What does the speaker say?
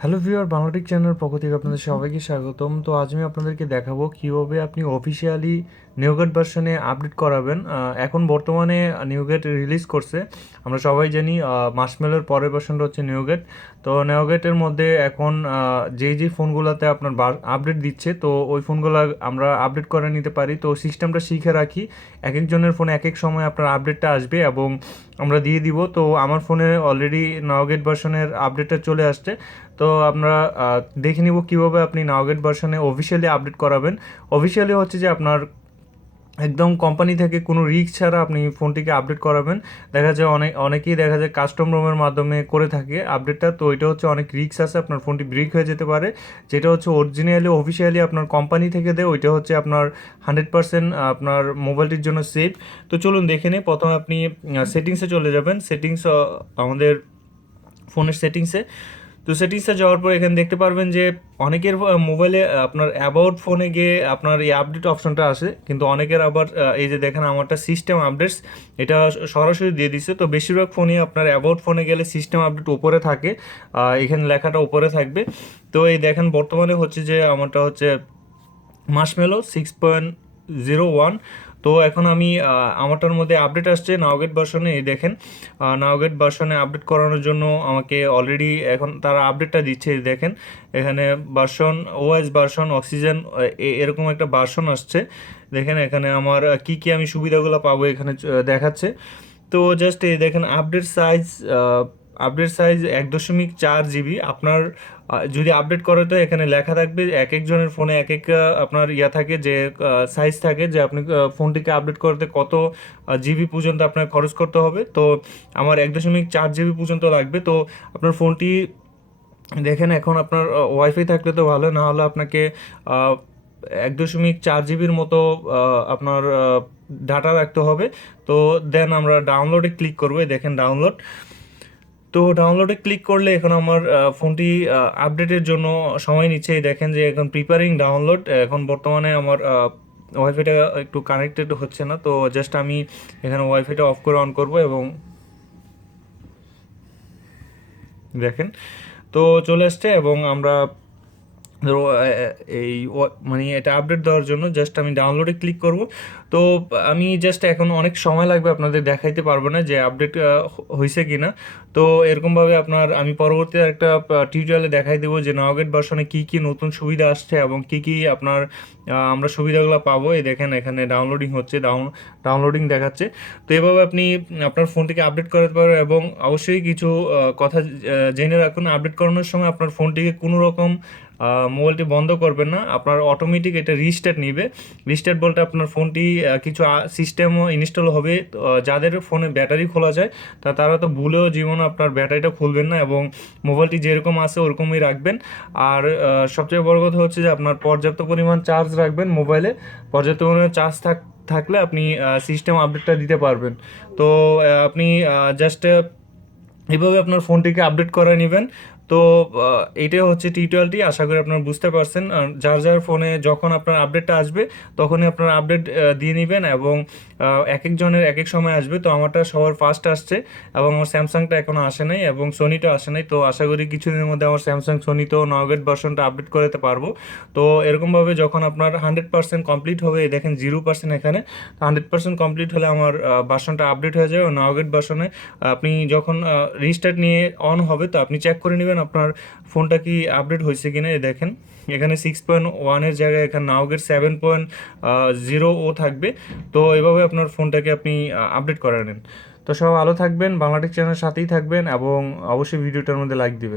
Hello viewer বাংলাটিক channel পক্ষ থেকে আপনাদের সবাইকে স্বাগতম। তো আজ আমি আপনাদেরকে দেখাবো কীভাবে আপনি অফিসিয়ালি নিউগেট ভার্সনে আপডেট করাবেন। এখন বর্তমানে নিউগেট রিলিজ করছে। আমরা সবাই জানি মাসমেলের পরের ভার্সনটা হচ্ছে নিউগেট তো নিউগেটের মধ্যে এখন যেই যেই ফোনগুলোতে আপনার আপডেট দিচ্ছে, তো ওই ফোনগুলো আমরা আপডেট করে নিতে পারি। তো সিস্টেমটা শিখে রাখি। এক একজনের ফোনে এক এক সময় আপনার আপডেটটা আসবে এবং আমরা দিয়ে দিব। তো আমার ফোনে অলরেডি নাওগেট ভার্সনের আপডেটটা চলে আসছে। তো আমরা দেখে নিব কীভাবে আপনি নাওগেট ভার্সনে অফিসিয়ালি আপডেট করাবেন। অফিসিয়ালি হচ্ছে যে আপনার একদম কোম্পানি থেকে কোনো রিস্ক ছাড়া আপনি ফোনটিকে আপডেট করাবেন। দেখা যায় অনেক, অনেকেই দেখা যায় কাস্টম রোমের মাধ্যমে করে থাকে আপডেটটা তো এটা হচ্ছে অনেক রিস্ক আছে, আপনার ফোনটি ব্রিক হয়ে যেতে পারে। যেটা হচ্ছে অরিজিনালি অফিসিয়ালি আপনার কোম্পানি থেকে দেয়, ওইটা হচ্ছে আপনার হান্ড্রেড পার্সেন্ট আপনার মোবাইলটির জন্য সেফ তো চলুন দেখে নিই, প্রথমে আপনি সেটিংসে চলে যাবেন। সেটিংস আমাদের ফোনের সেটিংসে তো সেটিংসে যাওয়ার পর এখানে দেখতে পারবেন যে অনেকের মোবাইলে আপনার অ্যাবাউট ফোনে গিয়ে আপনার এই আপডেট অপশনটা আসে। কিন্তু অনেকের আবার এই যে দেখেন আমারটা সিস্টেম আপডেটস এটা সরাসরি দিয়ে দিচ্ছে তো বেশিরভাগ ফোনই আপনার অ্যাবাউট ফোনে গেলে সিস্টেম আপডেট উপরে থাকে এখানে লেখাটা উপরে থাকবে। তো এই দেখেন বর্তমানে হচ্ছে যে আমারটা হচ্ছে Marshmallow six point zero one তো এখন আমি আমারটার মধ্যে আপডেট আসছে নাওগেট ভার্সনে এই দেখেন। নাওগেট ভার্সনে আপডেট করানোর জন্য আমাকে অলরেডি এখন তারা আপডেটটা দিচ্ছে দেখেন। এখানে ভার্সন ওএস ভার্সন অক্সিজেন এরকম একটা ভার্সন আসছে। দেখেন এখানে আমার কি কি আমি সুবিধাগুলো পাবো এখানে দেখাচ্ছে। তো জাস্ট এই দেখেন আপডেট সাইজ আপডেট সাইজ এক দশমিক চার জিবি আপনার যদি আপডেট করে তো এখানে লেখা থাকবে এক একজনের ফোনে এক এক আপনার ইয়া থাকে যে সাইজ থাকে যে আপনি ফোনটিকে আপডেট করতে কত জিবি পর্যন্ত আপনার খরচ করতে হবে। তো আমার এক দশমিক চার জিবি পর্যন্ত লাগবে। তো আপনার ফোনটি দেখেন এখন আপনার ওয়াইফাই থাকলে তো ভালো, না হলে আপনাকে এক দশমিক চার জিবির মতো আপনার ডাটা রাখতে হবে। তো দেন আমরা ডাউনলোডে ক্লিক করব। দেখেন ডাউনলোড তো ডাউনলোডে ক্লিক করলে এখন আমার ফোনটি আপডেটের জন্য সময় নিচ্ছে। দেখেন যে এখন প্রিপারিং ডাউনলোড এখন বর্তমানে আমার ওয়াইফাইটা একটু কানেক্টেড হচ্ছে না, তো জাস্ট আমি এখানে ওয়াইফাইটা অফ করে অন করব এবং দেখেন। তো চলে আসছে এবং আমরা ধরো এই মানে এটা আপডেট দেওয়ার জন্য জাস্ট আমি ডাউনলোডে ক্লিক করব। তো আমি জাস্ট এখন অনেক সময় লাগবে আপনাদের দেখাইতে পারব না যে আপডেট হয়েছে কি না তো এরকমভাবে আপনার আমি পরবর্তী একটা টিউটোরিয়ালে দেখাই দেবো যে নগেট ভার্সনে কী কী নতুন সুবিধা আসছে এবং কী কী আপনার আমরা সুবিধাগুলো পাবো। এই দেখেন এখানে ডাউনলোডিং হচ্ছে ডাউন ডাউনলোডিং দেখাচ্ছে। তো এভাবে আপনি আপনার ফোনটিকে আপডেট করাতে পারবেন এবং অবশ্যই কিছু কথা জেনে রাখুন। আপডেট করানোর সময় আপনার ফোনটিকে কোনো রকম মোবাইলটি বন্ধ করবেন না। আপনার অটোমেটিক এটা রিস্টার্ট নিবে। রিস্টার্ট বলতে আপনার ফোনটি কিছু সিস্টেমও ইনস্টল হবে। যাদের ফোনে ব্যাটারি খোলা যায়, তা, তারা তো ভুলেও জীবনে আপনার ব্যাটারিটা খুলবেন না এবং মোবাইলটি যেরকম আছে, ওরকমই রাখবেন। আর সবচেয়ে বড় কথা হচ্ছে যে আপনার পর্যাপ্ত পরিমাণ চার্জ রাখবেন মোবাইলে পর্যাপ্ত পরিমাণ চার্জ থাক, থাকলে আপনি সিস্টেম আপডেটটা দিতে পারবেন। তো আপনি জাস্ট এইভাবে আপনার ফোনটিকে আপডেট করে নেবেন। তো এইটাই হচ্ছে টিউটোরিয়ালটি, আশা করি আপনারা বুঝতে পারছেন। যার যার ফোনে যখন আপনার আপডেটটা আসবে, তখনই আপনার আপডেট দিয়ে নেবেন এবং এক একজনের এক এক সময় আসবে। তো আমারটা সবার ফার্স্ট আসছে এবং আমার স্যামসাংটা এখনও আসে নাই এবং সোনিটা আসে নাই। তো আশা করি কিছুদিনের মধ্যে আমার স্যামসাং, সোনিতেও নগেট ভার্সনটা আপডেট করতে পারব। তো এরকমভাবে যখন আপনার হান্ড্রেড পার্সেন্ট কমপ্লিট হবে দেখেন জিরো পার্সেন্ট এখানে হান্ড্রেড পার্সেন্ট কমপ্লিট হলে আমার ভার্সনটা আপডেট হয়ে যাবে। নাওগেট ভার্সনে, আপনি যখন রিস্টার্ট নিয়ে অন হবে, তো আপনি চেক করে নেবেন আপনার ফোনটা কি আপডেট হয়েছে কিনা, এই দেখেন। এখানে সিক্স পয়েন্ট ওয়ানের জায়গায় এখানে নাওগের সেভেন পয়েন্ট জিরো ও থাকবে। তো এভাবে আপনার ফোনটাকে আপনি আপডেট করে নেন। তো সব ভালো থাকবেন, বাংলাটেক চ্যানেলের সাথেই থাকবেন এবং অবশ্যই ভিডিওটার মধ্যে লাইক দিবেন।